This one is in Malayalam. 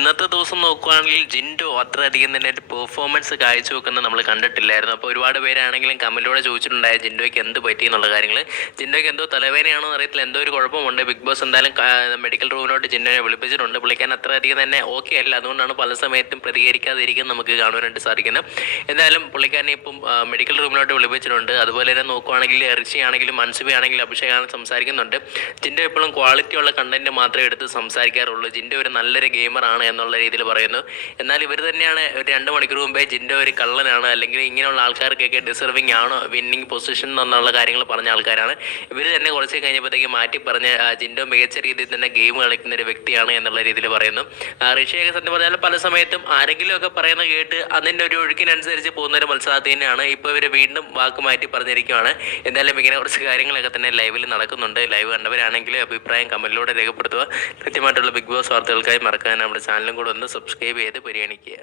ഇന്നത്തെ ദിവസം നോക്കുകയാണെങ്കിൽ ജിൻഡോ അത്രയധികം തന്നെ ഒരു പെർഫോമൻസ് കാഴ്ചവെക്കുന്നത് നമ്മൾ കണ്ടിട്ടില്ലായിരുന്നു. അപ്പോൾ ഒരുപാട് പേരാണെങ്കിലും കമൻറ്റിലൂടെ ചോദിച്ചിട്ടുണ്ടായ ജിൻഡോയ്ക്ക് എന്ത് പറ്റി എന്നുള്ള കാര്യങ്ങൾ. ജിൻഡോയ്ക്ക് എന്തോ തലവേദനയാണോ അറിയത്തില്ല, എന്തോ ഒരു കുഴപ്പമുണ്ട്. ബിഗ് ബോസ് എന്തായാലും മെഡിക്കൽ റൂമിലോട്ട് ജിൻഡോയെ വിളിപ്പിച്ചിട്ടുണ്ട്. പുള്ളിക്കാൻ അത്രയധികം തന്നെ ഓക്കെ അല്ല, അതുകൊണ്ടാണ് പല സമയത്തും പ്രതികരിക്കാതിരിക്കുന്നത് നമുക്ക് കാണുവാനായിട്ട് സാധിക്കുന്നത്. എന്തായാലും പുള്ളിക്കാരനെ ഇപ്പം മെഡിക്കൽ റൂമിലോട്ട് വിളിപ്പിച്ചിട്ടുണ്ട്. അതുപോലെ തന്നെ നോക്കുകയാണെങ്കിൽ ഋഷിയാണെങ്കിലും മൻസുബി ആണെങ്കിലും അഭിഷേകാണെങ്കിലും സംസാരിക്കുന്നുണ്ട്. ജിൻഡോ എപ്പോഴും ക്വാളിറ്റിയുള്ള കണ്ടന്റ് മാത്രമേ എടുത്ത് സംസാരിക്കാറുള്ളൂ. ജിൻഡോ ഒരു നല്ലൊരു ഗെയിമറാണ് എന്നുള്ള രീതിയിൽ പറയുന്നു. എന്നാൽ ഇവർ തന്നെയാണ് ഒരു 2 മണിക്കൂർ മുമ്പേ ജിൻഡോ ഒരു കള്ളനാണ്, അല്ലെങ്കിൽ ഇങ്ങനെയുള്ള ആൾക്കാർക്കൊക്കെ ഡിസർവിങ് ആണോ വിന്നിങ് പൊസിഷൻ എന്നുള്ള കാര്യങ്ങൾ പറഞ്ഞ ആൾക്കാരാണ്. ഇവർ തന്നെ കുറച്ച് കഴിഞ്ഞപ്പോഴത്തേക്ക് മാറ്റി പറഞ്ഞ് ജിൻഡോ മികച്ച രീതിയിൽ തന്നെ ഗെയിം കളിക്കുന്ന ഒരു വ്യക്തിയാണ് എന്നുള്ള രീതിയിൽ പറയുന്നു. ഋഷിയൊക്കെ സത്യം പറഞ്ഞാൽ പല സമയത്തും ആരെങ്കിലും ഒക്കെ പറയുന്നത് കേട്ട് അതിൻ്റെ ഒരു ഒഴുക്കിനനുസരിച്ച് പോകുന്ന ഒരു മത്സരാർത്ഥി തന്നെയാണ്. ഇപ്പോൾ ഇവർ വീണ്ടും വാക്ക് മാറ്റി പറഞ്ഞിരിക്കുകയാണ്. എന്തായാലും ഇങ്ങനെ കുറച്ച് കാര്യങ്ങളൊക്കെ തന്നെ ലൈവിൽ നടക്കുന്നുണ്ട്. ലൈവ് കണ്ടവരാണെങ്കിൽ അഭിപ്രായം കമൻറ്റിലൂടെ രേഖപ്പെടുത്തുക. കൃത്യമായിട്ടുള്ള ബിഗ് ബോസ് വാർത്തകൾക്കായി മറക്കാൻ നമ്മുടെ ചാനലും കൂടെ ഒന്ന് സബ്സ്ക്രൈബ് ചെയ്ത് പരിഗണിക്കുക.